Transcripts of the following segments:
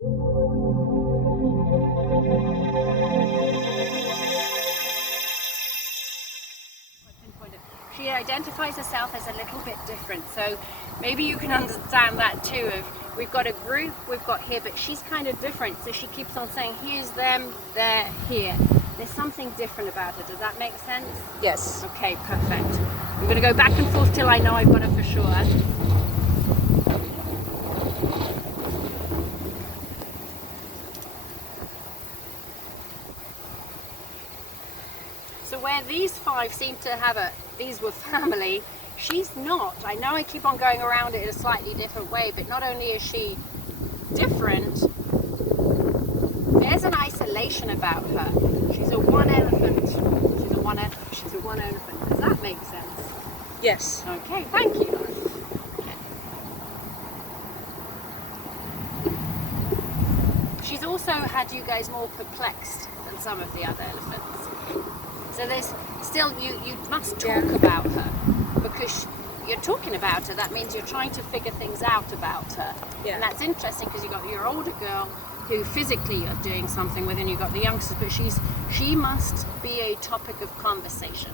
She identifies herself as a little bit different, so maybe you can understand that too. Of we've got a group, we've got here, but she's kind of different, so she keeps on saying, here's them, they're here. There's something different about her. Does that make sense? Yes. Okay, perfect. I'm going to go back and forth till I know I've got her for sure. So where these five seem to have these were family, she's not. I know I keep on going around it in a slightly different way, but not only is she different, there's an isolation about her. She's a one elephant. She's a one elephant. Does that make sense? Yes. Okay, thank you. She's also had you guys more perplexed than some of the other elephants. So there's still, you must talk about her, because you're talking about her. That means you're trying to figure things out about her. Yeah. And that's interesting because you've got your older girl who physically you're doing something with, and you've got the youngsters, but she must be a topic of conversation.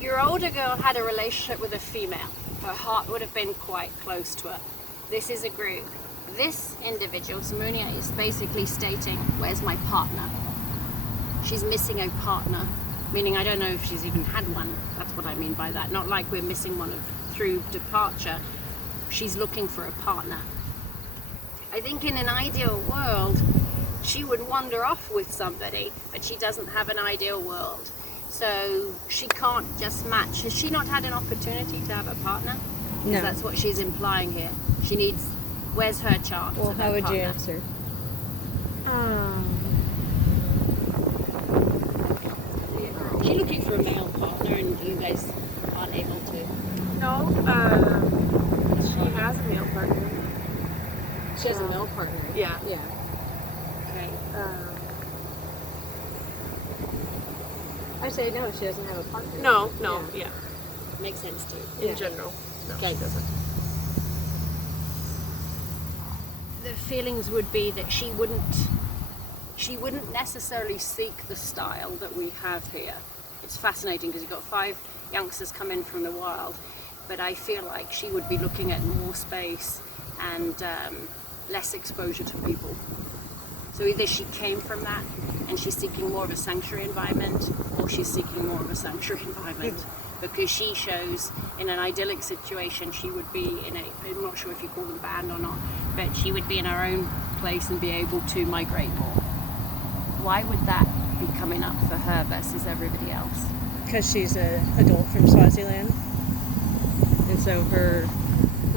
Your older girl had a relationship with a female. Her heart would have been quite close to her. This is a group. This individual, Simunye, is basically stating, where's my partner? She's missing a partner, meaning I don't know if she's even had one. That's what I mean by that. Not like we're missing one through departure. She's looking for a partner. I think in an ideal world, she would wander off with somebody, but she doesn't have an ideal world. So she can't just match. Has she not had an opportunity to have a partner? No. That's what she's implying here. She needs, where's her chance? Well, of a how would partner? you answer? She's looking for a male partner, and you guys aren't able to. No, she has a male partner. She has a male partner. Yeah. Yeah. Okay. I say no, she doesn't have a partner. No, yeah. Makes sense too. In general, no, Okay. she doesn't. The feelings would be that she wouldn't necessarily seek the style that we have here. It's fascinating because you've got 5 youngsters come in from the wild, but I feel like she would be looking at more space and less exposure to people. So either she came from that and she's seeking more of a sanctuary environment, or she's seeking more of a sanctuary environment. Because she shows in an idyllic situation, she would be in I'm not sure if you call them band or not, but she would be in her own place and be able to migrate more. Why would that be coming up for her versus everybody else? Because she's an adult from Swaziland, and so her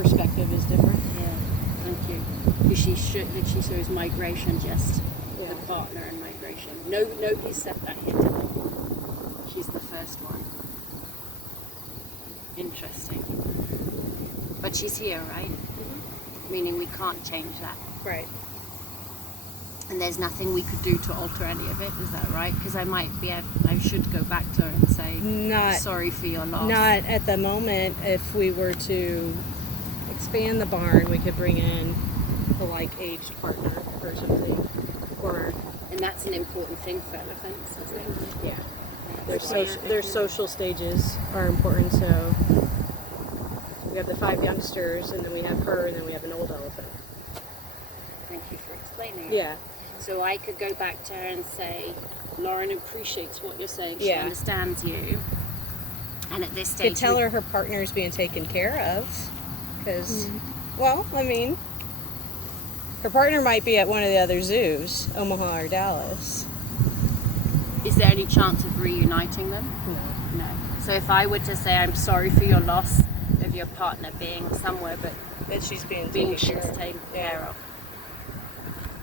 perspective is different. Yeah, thank you. Because she shows migration, just Yeah. the partner and migration. Nobody said that here today. She's the first one. Interesting. But she's here, right? Mm-hmm. Meaning we can't change that. Right. And there's nothing we could do to alter any of it, is that right? Because I should go back to her and say, sorry for your loss. Not at the moment. If we were to expand the barn, we could bring in a like-aged partner or something. And that's an important thing for elephants, isn't it? Yeah. Their social stages are important, so we have the 5 youngsters, and then we have her, and then we have an old elephant. Thank you for explaining. Yeah. So I could go back to her and say, Lauren appreciates what you're saying. She Yeah. understands you. And at this stage, Could tell her partner is being taken care of, because, well, I mean, her partner might be at one of the other zoos, Omaha or Dallas. is there any chance of reuniting them? No. No. So if I were to say, I'm sorry for your loss of your partner being somewhere, but That she's being being taken care she's of. taken care of.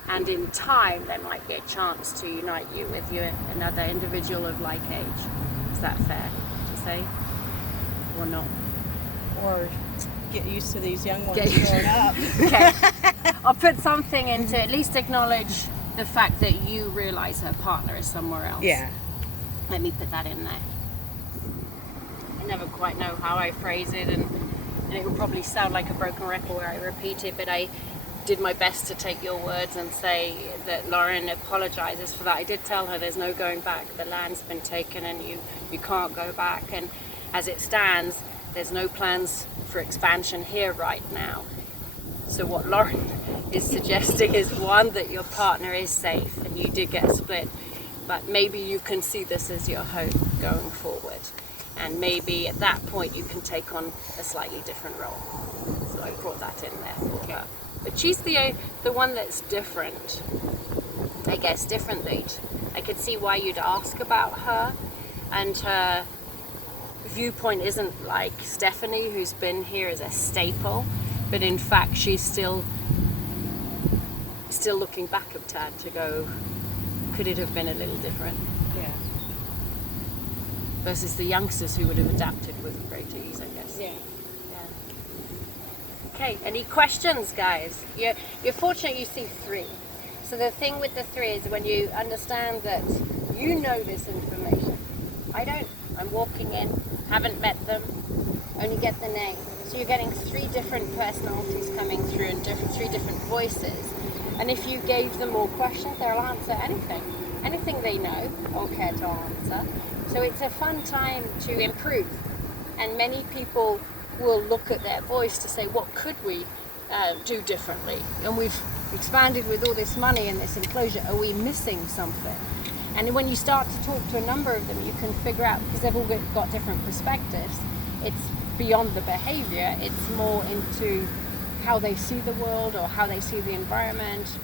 And in time, there might be a chance to unite you with another individual of like age. Is that fair to say? Or not? Or get used to these young ones Get- growing up. Okay. I'll put something in to at least acknowledge the fact that you realize her partner is somewhere else. Yeah. Let me put that in there. I never quite know how I phrase it, and it will probably sound like a broken record where I repeat it, but I did my best to take your words and say that Lauren apologizes for that. I did tell her there's no going back. The land's been taken and you can't go back. And as it stands, there's no plans for expansion here right now. So what Lauren is suggesting is, one, that your partner is safe and you did get split, but maybe you can see this as your hope going forward. And maybe at that point you can take on a slightly different role. So I brought that in there for her. But she's the one that's different, I guess, differently. I could see why you'd ask about her, and her viewpoint isn't like Stephanie, who's been here as a staple, but in fact she's still looking back a tad to go, could it have been a little different? Yeah. Versus the youngsters who would have adapted with great ease, I guess. Yeah. Okay, any questions, guys? You're fortunate you see 3. So the thing with the 3 is when you understand that you know this information. I don't. I'm walking in, haven't met them, only get the name. So you're getting 3 different personalities coming through and 3 different voices. And if you gave them more questions, they'll answer anything. Anything they know or care to answer. So it's a fun time to improve. And many people will look at their voice to say, what could we do differently? And we've expanded with all this money and this enclosure. Are we missing something? And when you start to talk to a number of them, you can figure out, because they've all got different perspectives, it's beyond the behavior, it's more into how they see the world or how they see the environment.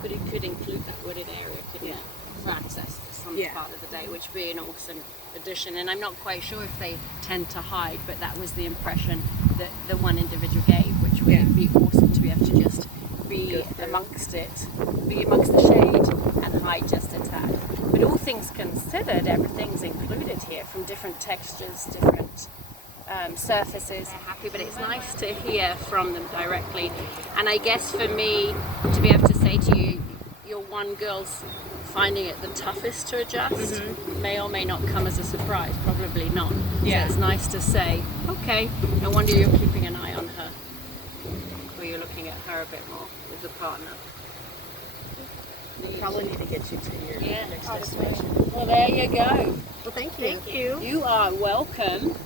But it could include that wooded area, couldn't it? For access to some part of the day, which would be an awesome addition. And I'm not quite sure if they tend to hide, but that was the impression that the one individual gave, which would be awesome to be able to just be amongst it, be amongst the shade and hide just a tad. But all things considered, everything's included here, from different textures, different surfaces. Happy, but it's nice to hear from them directly. And I guess for me to be able to say to you, your one girl's finding it the toughest to adjust, may or may not come as a surprise, probably not. Yeah. So it's nice to say, okay, no wonder you're keeping an eye on her, or you're looking at her a bit more with the partner. We probably need to get you to your next destination. Well, there you go. Well, thank you. Thank you. You are welcome.